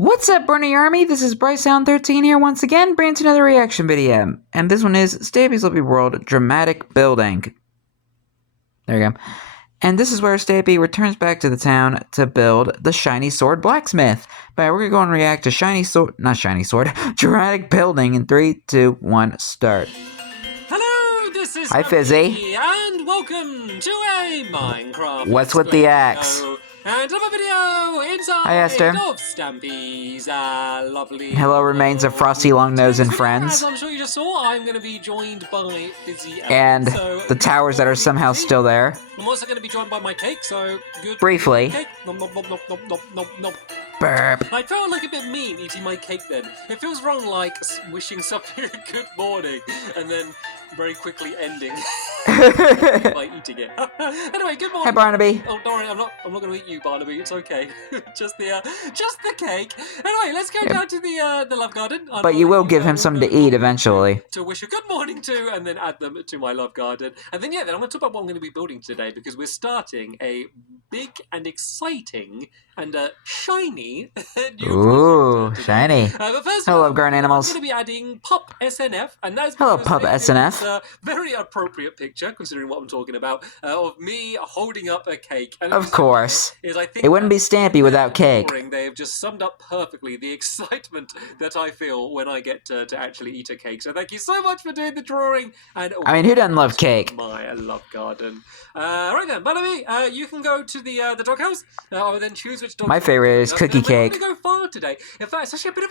What's up, Bernie Army? This is BryceAllen13 here once again, bringing to another reaction video. And this one is Stampy's Lovely World Dramatic Building. There you go. And this is where Stampy returns back to the town to build the Shiny Sword Blacksmith. But we're going to go and react to Dramatic Building in 3, 2, 1, start. Hello, this is Hi, Fizzy. And welcome to a Minecraft. What's with the axe? And another video inside Hi, Esther. of Stampy's lovely. Hello, remains of Frosty Longnose and friends. As I'm sure you just saw, I'm going to be joined by Fizzy and the towers that are somehow still there. I'm also going to be joined by my cake, so good. Briefly. Cake. Nom, nom, nom, nom, nom, nom, nom. Burp. I felt like a bit mean eating my cake then. It feels wrong, like wishing something a good morning and then very quickly ending by eating it. Anyway, good morning. Hi, Barnaby. Oh, don't worry, I'm not going to eat you, Barnaby. It's okay. just the cake. Anyway, let's go down to the love garden. But you will give him something to eat eventually. To wish a good morning to, and then add them to my love garden. And then, yeah, then I'm going to talk about what I'm going to be building today, because we're starting a big and exciting and shiny new project shiny. But first hello, garden animals. I'm going to be adding Pup SNF, and that's hello, Pup SNF. A very appropriate picture, considering what I'm talking about, of me holding up a cake. And of course. I think it wouldn't be Stampy without cake. They have just summed up perfectly the excitement that I feel when I get to actually eat a cake. So thank you so much for doing the drawing. And I mean, who doesn't love cake? My love garden. Right then, Barnaby, you can go to the doghouse. I will then choose which dog. My favorite is cookie cake. We're going to go far today. In fact, it's actually a bit of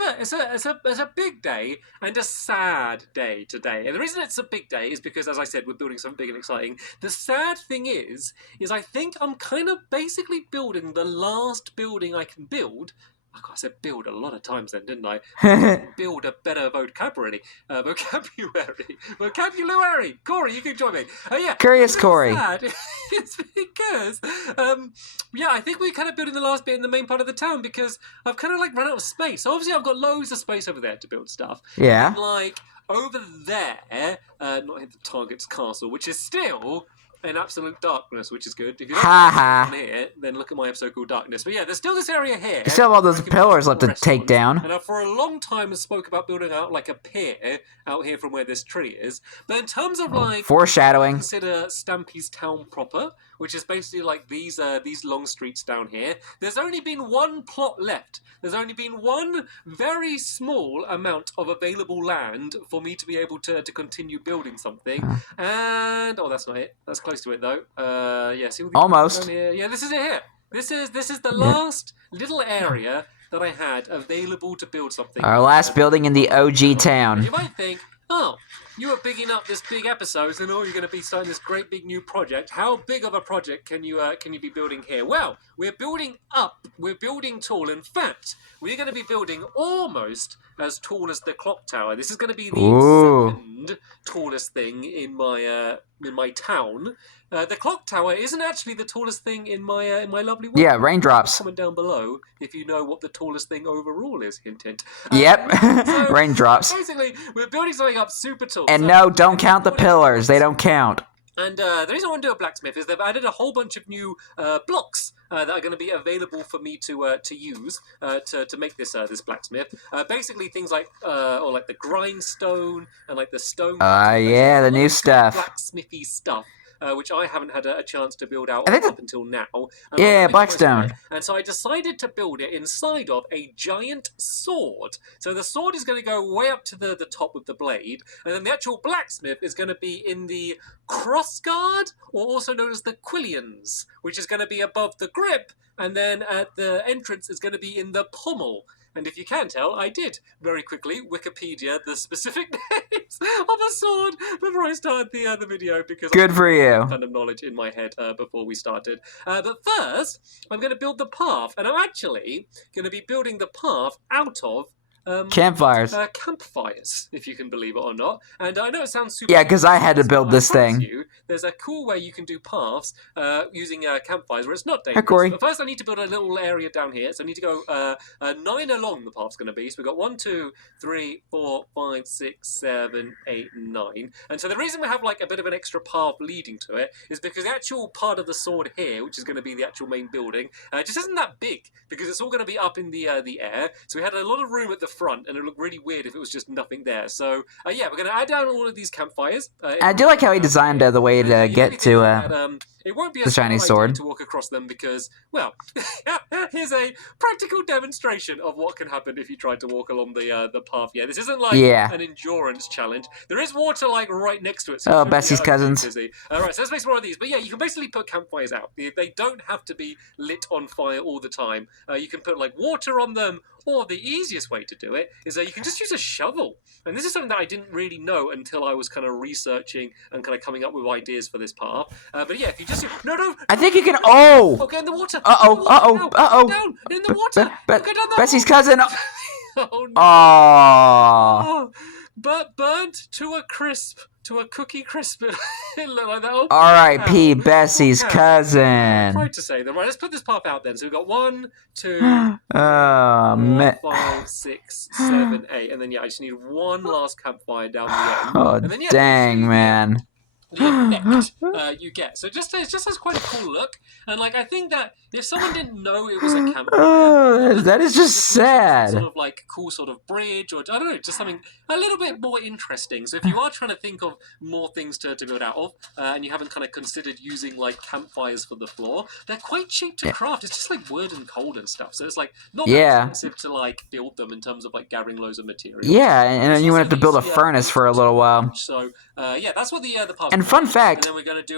it's a big day and a sad day today. And the reason it's a big day is because, as I said, we're building something big and exciting. The sad thing is I think I'm kind of basically building the last building I can build. Oh, God, I said build a lot of times then, didn't I? Build a better vocabulary. Vocabulary. Corey, you can join me. Yeah. Curious Corey. It's because, yeah, I think we're kind of building the last bit in the main part of the town because I've kind of like run out of space. So obviously I've got loads of space over there to build stuff. Yeah. And like over there, not in the target's castle, which is still in absolute darkness, which is good. If you don't here, then look at my episode called Darkness. But yeah, there's still this area here. You still have all those pillars left to take down. And I, for a long time, spoke about building out like a pier out here from where this tree is. But in terms of like foreshadowing, consider Stampy's town proper, which is basically like these long streets down here. There's only been one plot left. There's only been one very small amount of available land for me to be able to continue building something. And oh, that's not it. That's close to it though. Yeah, see all almost. Here? Yeah, this is it here. This is the last little area that I had available to build something. Our last building in the OG town. You might think, oh, you were bigging up this big episode, and you're going to be starting this great big new project. How big of a project can you be building here? Well, we're building up. We're building tall. In fact, we're going to be building almost as tall as the clock tower. This is going to be the second tallest thing in my town. The clock tower isn't actually the tallest thing in my lovely world. Yeah, raindrops. Comment down below if you know what the tallest thing overall is. Hint, hint. Yep, so raindrops. Basically, we're building something up super tall. And no, don't count the pillars. They don't count. And the reason I want to do a blacksmith is they've added a whole bunch of new blocks that are going to be available for me to use to make this blacksmith. Basically, things like like the grindstone and like the stone. Yeah, the new stuff. Blacksmithy stuff. Which I haven't had a chance to build out up until now. Yeah, Blackstone. And so I decided to build it inside of a giant sword. So the sword is going to go way up to the top with the blade, and then the actual blacksmith is going to be in the crossguard, or also known as the quillions, which is going to be above the grip, and then at the entrance is going to be in the pommel. And if you can tell, I did very quickly Wikipedia the specific names of a sword before I started the video, because good for you. Kind of knowledge in my head before we started. But first, I'm going to build the path, and I'm actually going to be building the path out of Campfires. Campfires, if you can believe it or not. And I know it sounds super... Yeah, because I had to build this thing. There's a cool way you can do paths using campfires where it's not Hi, dangerous. Corey. But first I need to build a little area down here. So I need to go 9 along the path's going to be. So we've got 1, 2, 3, 4, 5, 6, 7, 8, 9. And so the reason we have like a bit of an extra path leading to it is because the actual part of the sword here, which is going to be the actual main building, just isn't that big because it's all going to be up in the air. So we had a lot of room at the front, and it would look really weird if it was just nothing there. So yeah, we're going to add down all of these campfires. I do like how he designed the way to get to it won't be the shiny sword to walk across them because, well, here's a practical demonstration of what can happen if you try to walk along the path. Yeah, this isn't like an endurance challenge. There is water like right next to it. So Bessie's cousins. All right, so let's make some more of these. But yeah, you can basically put campfires out. They don't have to be lit on fire all the time. You can put like water on them. Or the easiest way to do it is that you can just use a shovel. And this is something that I didn't really know until I was kind of researching and kind of coming up with ideas for this path. But yeah, if you just... No! I think you can... Oh! Oh, get in the water! Uh-oh! Down! In the water! Go down the Bessie's cousin! Oh, no! Oh. But burnt to a crisp. To a cookie crisp. It looked like that. Oh, R.I.P. Bessie's cousin. I tried to say them. Right, let's put this path out then. So we've got 1, 2, 4, 5, 6, 7, 8. And then, yeah, I just need one last campfire down the end. Oh, and then, yeah, dang, man. The effect you get. So it just has quite a cool look. And, like, I think that if someone didn't know it was a campfire... that is just sad. Sort of, like, cool sort of bridge or, I don't know, just something a little bit more interesting. So if you are trying to think of more things to build out of, and you haven't kind of considered using, like, campfires for the floor, they're quite cheap to craft. It's just, like, wood and coal and stuff. So it's, like, not that expensive to, like, build them in terms of, like, gathering loads of materials. Yeah, and then you would have to build a furnace for a little while. So, yeah, that's what the part. And fun fact,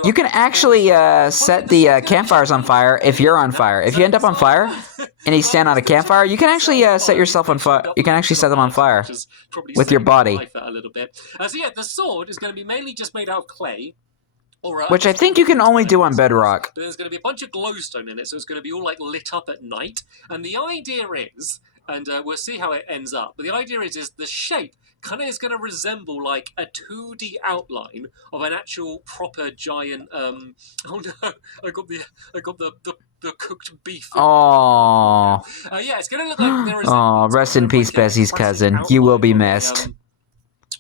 you can actually set the campfires on fire if you're on fire. If you end up on fire and you stand on a campfire, you can actually set yourself on fire. You can actually set them on fire with your body. A little bit. So yeah, the sword is going to be mainly just made out of clay. Which I think you can only do on bedrock. But there's going to be a bunch of glowstone in it, so it's going to be all like lit up at night. And the idea is, and we'll see how it ends up, but the idea is the shape kind of is going to resemble like a 2D outline of an actual proper giant. Oh no! I got the cooked beef. Oh. Yeah, it's going to look like there is. Oh, rest in peace, Bessie's cousin. You will be missed.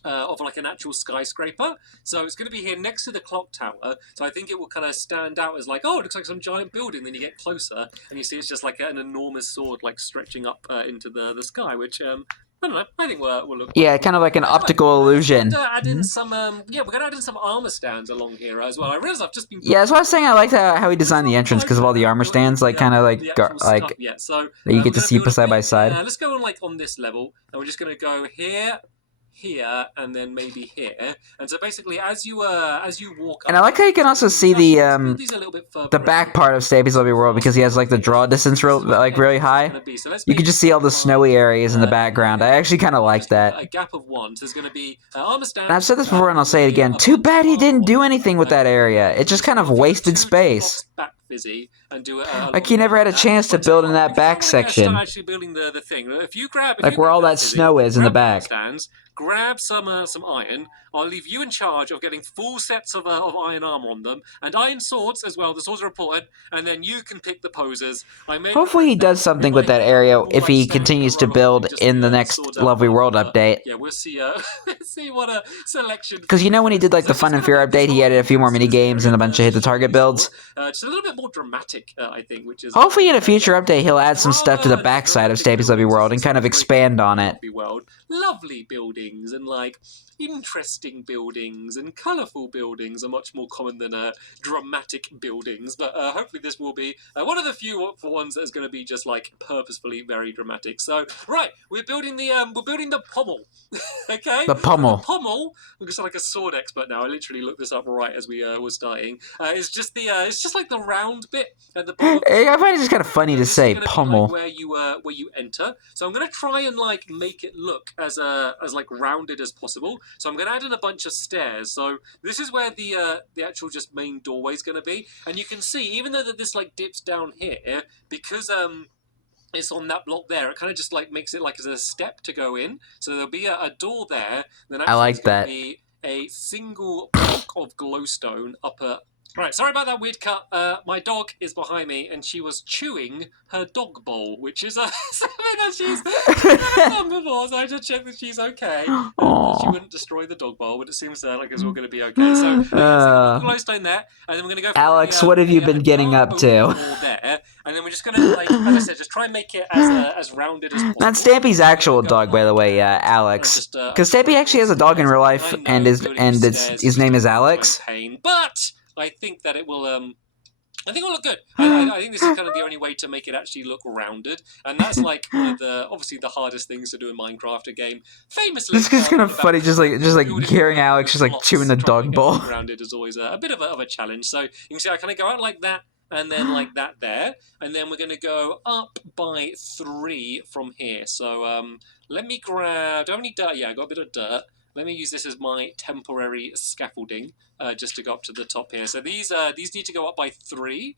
Of like an actual skyscraper. So it's going to be here next to the clock tower. So I think it will kind of stand out as like, oh, it looks like some giant building. Then you get closer and you see it's just like an enormous sword like stretching up into the sky, which I don't know. I think we'll look. Yeah, kind of like an optical illusion. We're going to add in some. We're going to add in some armor stands along here as well. I realize I've just been. Yeah, that's what I was saying. I liked how he designed the entrance because of all the armor stands, like kind of like so that you get to see side by side. Let's go on this level, and we're just going to go here, and then maybe here. And so basically, as you walk up, and I like how you can also see the back part of Stampy's Lovely World because he has like the draw distance really high. You can just see all the snowy areas in the background. I actually kind of like that. A gap of 1. So there's going to be armor stand. And I've said this before, and I'll say it again. Too bad he didn't do anything with that area. It just kind of wasted space. And do like he never had a chance to build in that back section. Actually building the thing. If you grab where all that snow is in the back. Grab some iron. I'll leave you in charge of getting full sets of iron armor on them and iron swords as well. The swords are important, and then you can pick the poses. Hopefully he does something with that area if he continues to build in the next Lovely World update. Yeah, we'll see. See what a selection. Because you know when he did like the Fun and Fear update, he added a few more mini games and a bunch of hit the target builds. Just a little bit more dramatic, I think. Which is hopefully in a future update he'll add some stuff to the backside of Stampy's Lovely World and kind of expand on it. Lovely buildings and like interesting buildings and colourful buildings are much more common than dramatic buildings. But hopefully this will be one of the few ones that is going to be just like purposefully very dramatic. So right, we're building the pommel. Okay, the pommel. The pommel. I'm just like a sword expert now. I literally looked this up right as we were starting. It's just like the round bit at the bottom. I find it just kind of funny to say pommel. Like where you enter. So I'm going to try and like make it look as like rounded as possible. So I'm going to add in a bunch of stairs. So this is where the actual just main doorway is going to be, and you can see even though that this like dips down here because it's on that block there. It kind of just like makes it like as a step to go in. So there'll be a door there. Then actually I like there's going that. to be a single block of glowstone up a... Right, sorry about that weird cut. My dog is behind me, and she was chewing her dog bowl, which is something that she's never done before, so I just checked that she's okay. And she wouldn't destroy the dog bowl, but it seems like it's all going to be okay. So, yeah, glowstone there, and then we're going to go for Alex, what have you been getting up to? There, and then we're just going to, like, as I said, just try and make it as rounded as possible. That's Stampy's actual dog, by the way, Alex. Because Stampy actually has a dog in real life, and his name is Alex. But I think that it will. I think it'll look good. I think this is kind of the only way to make it actually look rounded, and that's like one of the obviously the hardest things to do in Minecraft, a game famously. This is kind of funny, just like hearing Alex just like chewing the dog bowl. Rounded is always a bit of a challenge. So you can see I kind of go out like that, and then like that there, and then we're going to go up by 3 from here. So let me grab. Do I have any dirt? Yeah, I got a bit of dirt. Let me use this as my temporary scaffolding, just to go up to the top here. So these need to go up by 3,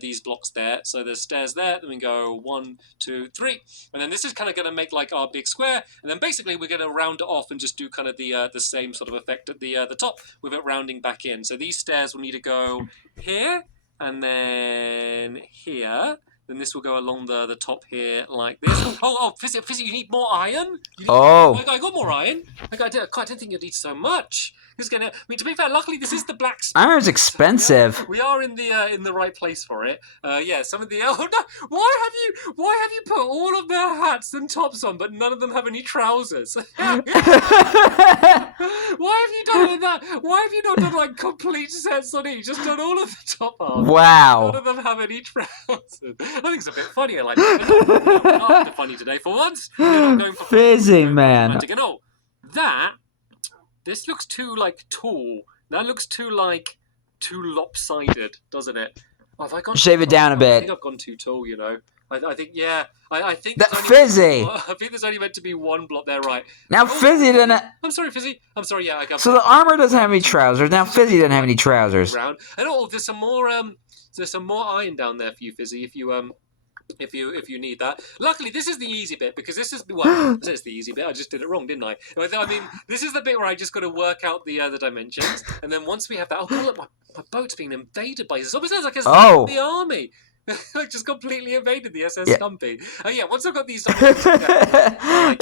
these blocks there. So there's stairs there, then we go 1, 2, 3. And then this is kind of going to make like our big square. And then basically we're going to round it off and just do kind of the same sort of effect at the top with it rounding back in. So these stairs will need to go here, and then here. Then this will go along the top here like this. Oh, Fizzy, you need more iron? I got more iron. I didn't think you'd need so much. I mean, to be fair, luckily this is the black. Iron's expensive. We are in the right place for it. Yeah, some of the oh no, why have you put all of their hats and tops on, but none of them have any trousers? Why have you done that? Why have you not done like complete sets on each? Just done all of the top half. Wow. None of them have any trousers. I think it's a bit funny. I like it. Not funny today for once. Not going for Fizzy, man. And oh, this looks too like tall. That looks too lopsided, doesn't it? Oh, have I gone? Shave it down a bit. I think I've gone too tall. You know. I think yeah. I think that Fizzy. I think there's only meant to be one block there, right? Now Fizzy didn't. I'm sorry, Fizzy. I'm sorry. Yeah, I got. So the armor doesn't have any trousers. Now Fizzy doesn't have any trousers. And there's some more iron down there for you, Fizzy. If you need that. Luckily, this is the easy bit, because this is this is the easy bit. I just did it wrong, didn't I? I mean, this is the bit where I just got to work out the dimensions, and then once we have that, oh God, look, my boat's being invaded by this. It almost sounds like the army. I just completely invaded the SS Stampy. Yeah, once I've got these, I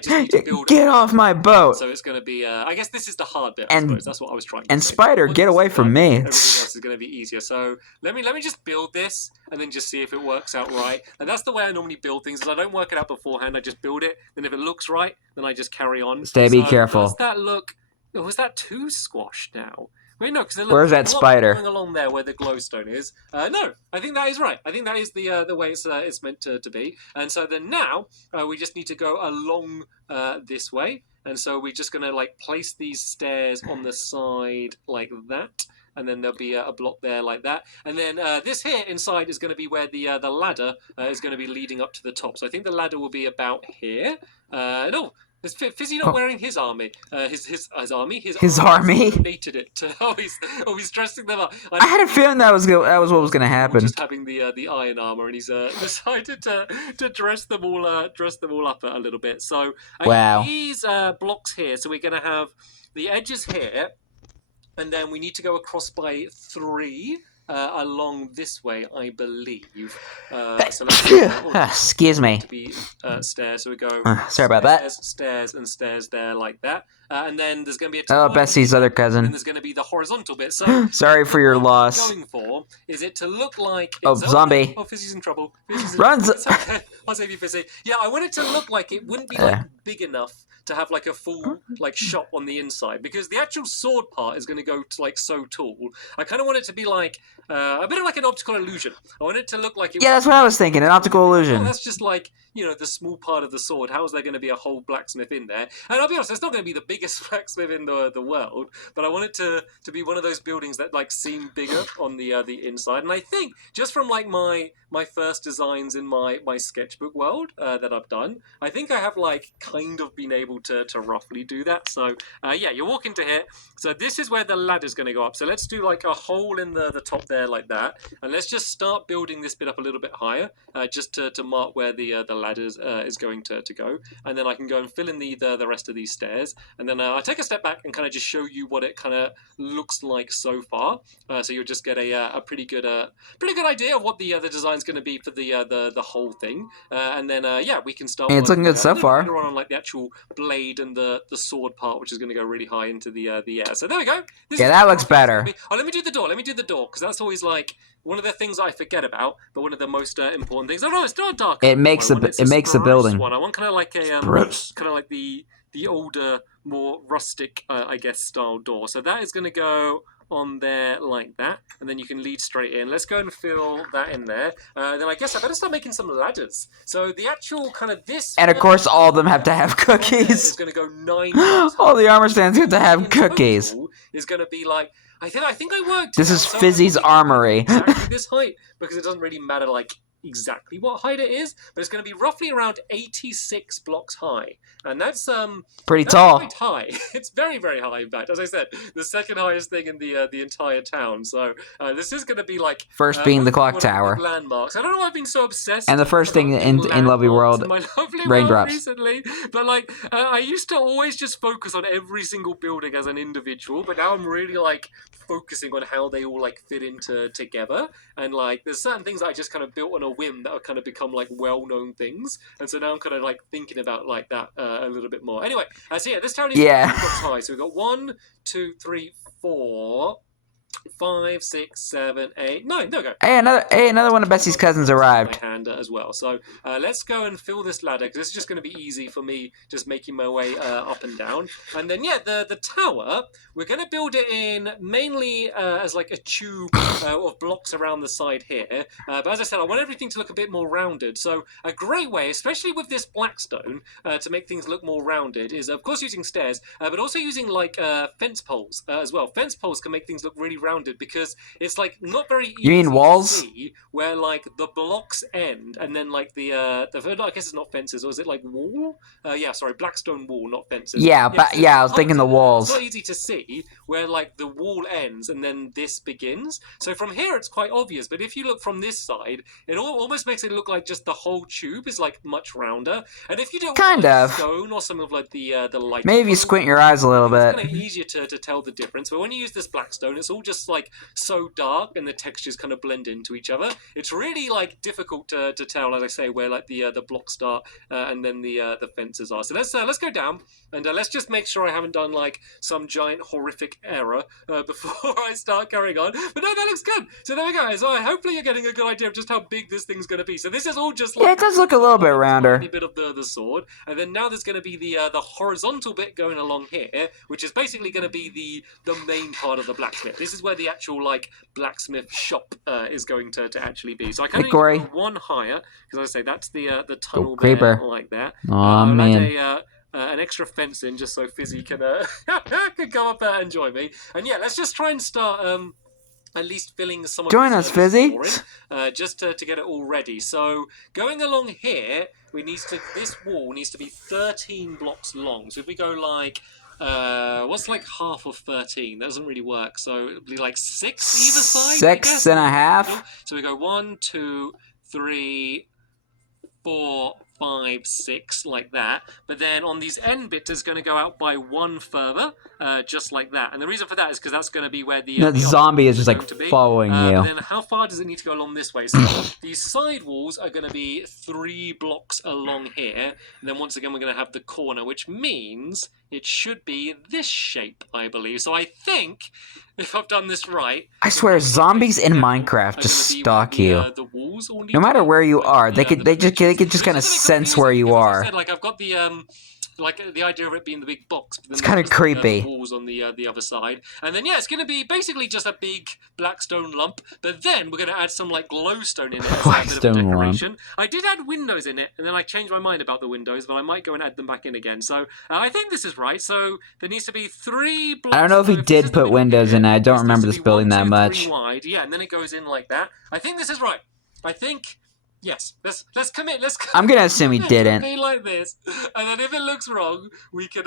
just need to build. Get off my boat! So it's going to be. I guess this is the hard bit. I suppose that's what I was trying to say. And Spider, get away from me! Everything else is going to be easier. So let me just build this and then just see if it works out right. And that's the way I normally build things. Is I don't work it out beforehand. I just build it. Then if it looks right, then I just carry on. Be careful. Does that look? Was that too squashed now? Wait, no, because where's that spider? Going along there where the glowstone is. No, I think that is right. I think that is the way it's meant to be. And so then now we just need to go along this way. And so we're just going to like place these stairs on the side like that. And then there'll be a block there like that. And then this here inside is going to be where the ladder is going to be leading up to the top. So I think the ladder will be about here. No. Is Fizzy not wearing his army? His army? His army? Donated it to, he's dressing them up. I had a feeling that was what was going to happen. Just having the iron armor, and he's decided to dress them all up a little bit. So wow. These blocks here. So we're going to have the edges here, and then we need to go across by 3. Along this way, I believe. Excuse me. To be stairs, so we go. Sorry about that. Stairs and stairs there, like that, and then there's going to be Bessie's other cousin. And there's going to be the horizontal bit. So sorry for your loss. What I'm going for is it to look like. Zombie. Oh, Fizzy's in trouble. Runs. It's okay. I'll save you, Fizzy. Yeah, I want it to look like it wouldn't be like big enough to have like a full like shop on the inside, because the actual sword part is going to go to like so tall. I kind of want it to be like a bit of like an optical illusion. I want it to look like it. Yeah, that's what I was thinking. An optical illusion. That's just like the small part of the sword. How is there going to be a whole blacksmith in there? And I'll be honest, it's not going to be the biggest blacksmith in the world, but I want it to be one of those buildings that like seem bigger on the inside. And I think just from like my first designs in my sketchbook world that I've done, I think I have like kind of been able to roughly do that. So yeah, you walk into here. So this is where the ladder's going to go up. So let's do like a hole in the top there like that, and let's just start building this bit up a little bit higher, just to mark where the ladder is going to go, and then I can go and fill in the rest of these stairs, and then I take a step back and kind of just show you what it kind of looks like so far. So you'll just get a pretty good idea of what the design's going to be for the whole thing, and then yeah, we can start. It's looking good so far. Later on like the actual blade and the sword part, which is going to go really high into the air. So there we go. Yeah, that looks better. Oh, let me do the door. Because that's always like one of the things I forget about, but one of the most important things. Oh no, it's not dark. It makes the building. I want kind of like a kind of like the older, more rustic, I guess, style door. So that is going to go on there like that, and then you can lead straight in. Let's go and fill that in there. Then I guess I better start making some ladders. So the actual kind of this, and of course all of them have to have cookies. It's going to go 9. All the armor stands have to have cookies. Is going to be like, I think I worked. This is Fizzy's armory. Exactly this height, because it doesn't really matter like exactly what height it is, but it's going to be roughly around 86 blocks high, and that's pretty tall. Quite high. It's very, very high. In fact, as I said, the second highest thing in the entire town. So this is going to be like first being the clock tower. Landmarks. I don't know why I've been so obsessed. And the first thing in Lovely World, in my lovely raindrops. World recently, but like I used to always just focus on every single building as an individual, but now I'm really like focusing on how they all like fit into together, and like there's certain things that I just kind of built on a whim that have kind of become like well-known things, and so now I'm kind of like thinking about like that a little bit more. Anyway, so yeah, this town is high. So we've got 1, 2, 3, 4, 5, 6, 7, 8, 9. There we go. Hey, another one of Bessie's cousins arrived. My hand as well. So let's go and fill this ladder, because this is just going to be easy for me, just making my way up and down. And then yeah, the tower, we're going to build it in mainly as like a tube of blocks around the side here. But as I said, I want everything to look a bit more rounded. So a great way, especially with this blackstone, to make things look more rounded is of course using stairs, but also using like fence poles as well. Fence poles can make things look really rounded, because it's like not very easy. You mean walls? To see where like the blocks end, and then like the I guess it's not fences, or is it like wall? Yeah, sorry, blackstone wall, not fences. Yeah, but yeah, I was thinking the walls. It's not easy to see where like the wall ends and then this begins. So from here it's quite obvious, but if you look from this side, it almost makes it look like just the whole tube is like much rounder. And if you do kind of stone or some of like the light, maybe you squint your eyes a little bit. It's kind of easier to tell the difference. But when you use this blackstone, it's all just like so dark, and the textures kind of blend into each other. It's really like difficult to tell, as I say, where like the blocks start and then the fences are. So let's go down, and let's just make sure I haven't done like some giant horrific error before I start carrying on. But no, that looks good. So there we go. So hopefully you're getting a good idea of just how big this thing's going to be. So this is all just like, yeah, it does look a little bit rounder. A bit of the sword, and then now there's going to be the horizontal bit going along here, which is basically going to be the main part of the blacksmith. This is where the actual like blacksmith shop is going to actually be. So I can only go one higher, because as I say, that's the tunnel there, like that. Oh man. Add an extra fence in just so Fizzy can can come up and join me. And yeah, let's just try and start at least filling some of join us, Fizzy. Just to get it all ready. So going along here, this wall needs to be 13 blocks long. So if we go like what's like half of 13? That doesn't really work. So it'll be like 6 either side. 6.5. So we go 1, 2, 3, 4, 5, 6, like that. But then on these end bits is going to go out by 1 further, just like that. And the reason for that is because that's going to be where the zombie is just like following you. And then how far does it need to go along this way? So these side walls are going to be 3 blocks along here. And then once again, we're going to have the corner, which means it should be this shape, I believe. So I think, if I've done this right, I swear, zombies in Minecraft just stalk you. The walls all no matter where you are, they could just kind of sense where you are. Like I've got the like the idea of it being the big box. But then It's kind of creepy. The walls on the other side, and then it's going to be basically just a big black stone lump. But then we're going to add some like glowstone in it as a bit of a decoration. I did add windows in it, and then I changed my mind about the windows, but I might go and add them back in again. So I think this is right. So there needs to be 3 blocks. I don't know if he did put windows in it. I don't remember this building that much. 3 wide, yeah, and then it goes in like that. I think this is right. I think. Yes, let's commit. I'm gonna assume he didn't. Be like this, and then if it looks wrong, we can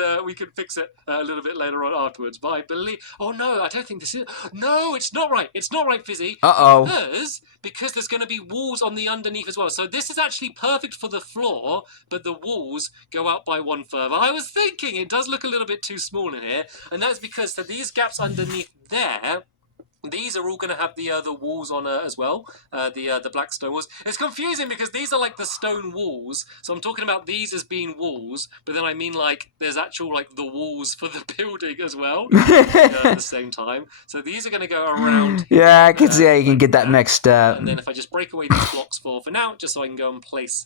fix it a little bit later on afterwards. But I believe. Oh no, I don't think this is. No, it's not right. It's not right, Fizzy. Because there's going to be walls on the underneath as well. So this is actually perfect for the floor, but the walls go out by 1 further. I was thinking it does look a little bit too small in here, and that's because these gaps underneath there. These are all going to have the walls on as well, the black stone walls. It's confusing because these are like the stone walls, so I'm talking about these as being walls, but then I mean like there's actual like the walls for the building as well at the same time. So these are going to go around. Yeah, I can see how you can get that mixed up. And then if I just break away these blocks for now, just so I can go and place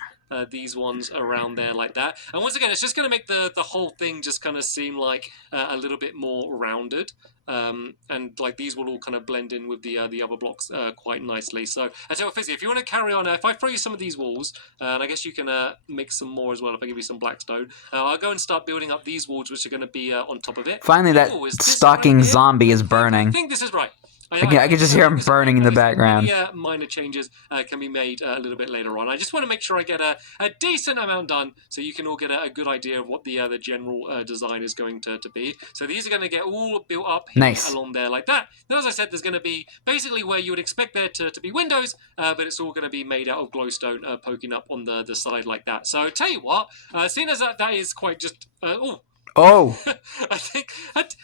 these ones around there like that. And once again, it's just going to make the whole thing just kind of seem like a little bit more rounded. And like these will all kind of blend in with the other blocks quite nicely. So I tell you what, Fizzy, if you want to carry on, if I throw you some of these walls, and I guess you can mix some more as well if I give you some blackstone, I'll go and start building up these walls, which are going to be on top of it. Finally, that stalking zombie is burning. I think this is right. I can just hear him burning in the background. Minor changes can be made a little bit later on. I just want to make sure I get a decent amount done so you can all get a good idea of what the general design is going to be. So these are going to get all built up along there like that. Then, as I said, there's going to be basically where you would expect there to be windows, but it's all going to be made out of glowstone poking up on the side like that. So tell you what, seeing as that is quite just... Oh! I think...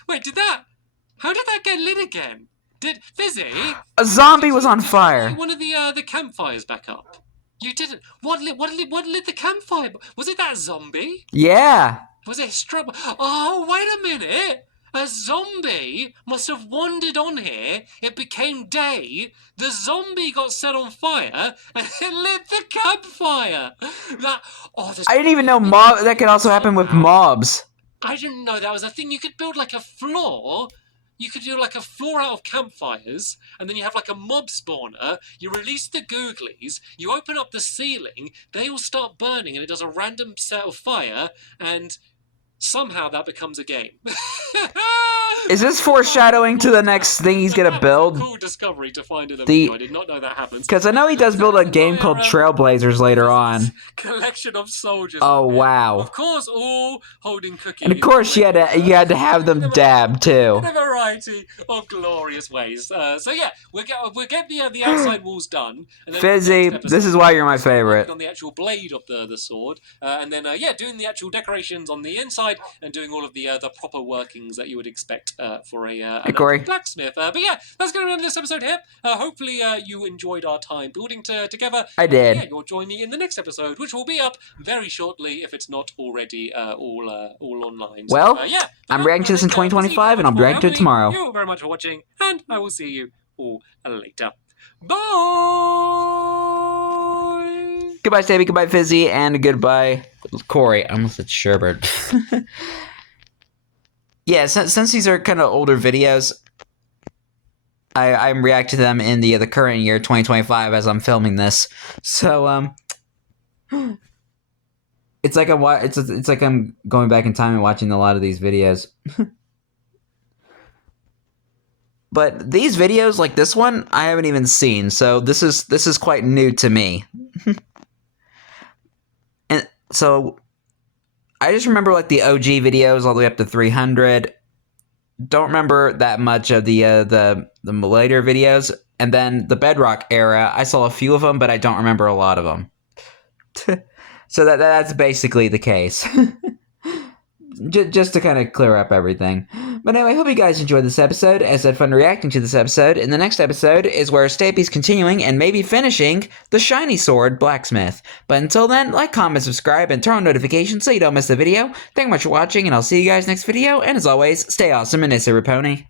Wait, how did that get lit again? Did Fizzy? A zombie was on fire. One of the campfires back up. You didn't. What lit the campfire? Was it that zombie? Yeah. Was it struck? Oh, wait a minute. A zombie must have wandered on here. It became day. The zombie got set on fire, and it lit the campfire. I didn't even know that could also happen with mobs. I didn't know that was a thing. You could build like a floor. You could do like a floor out of campfires, and then you have like a mob spawner, you release the googlies, you open up the ceiling, they all start burning, and it does a random set of fire, and somehow that becomes a game. Is this foreshadowing to the next thing he's gonna build? Cool discovery to find in the video. I did not know that happens. Because I know he does build a game called Trailblazers later on. Collection of soldiers. Oh wow! Of course, all holding cookies. And of course, you had to have them dab too. In a variety of glorious ways. So yeah, we'll get the outside walls done. And then Fizzy, this is why you're my favorite. On the actual blade of the sword, and then doing the actual decorations on the inside and doing all of the proper workings that you would expect for a blacksmith. But yeah, that's going to be the end of this episode here. Hopefully you enjoyed our time building together. I did. Yeah, you'll join me in the next episode, which will be up very shortly if it's not already all online. Well, so, I'm reacting to this in 2025, and I'll be reacting to it tomorrow. Thank you very much for watching, and I will see you all later. Bye! Goodbye, Stampy, goodbye, Fizzy, and goodbye, Corey. I almost said Sherbert. Yeah, since these are kind of older videos, I'm reacting to them in the current year, 2025, as I'm filming this. So, it's like I'm going back in time and watching a lot of these videos. But these videos, like this one, I haven't even seen, so this is quite new to me. And so I just remember like the OG videos all the way up to 300. Don't remember that much of the later videos, and then the Bedrock era. I saw a few of them, but I don't remember a lot of them. So that's basically the case. Just to kind of clear up everything. But anyway, I hope you guys enjoyed this episode, as I had fun reacting to this episode. And the next episode is where Stampy's continuing and maybe finishing the shiny sword blacksmith. But until then, like, comment, subscribe, and turn on notifications so you don't miss the video. Thank you much for watching, and I'll see you guys next video. And as always, stay awesome and Issa Raponi.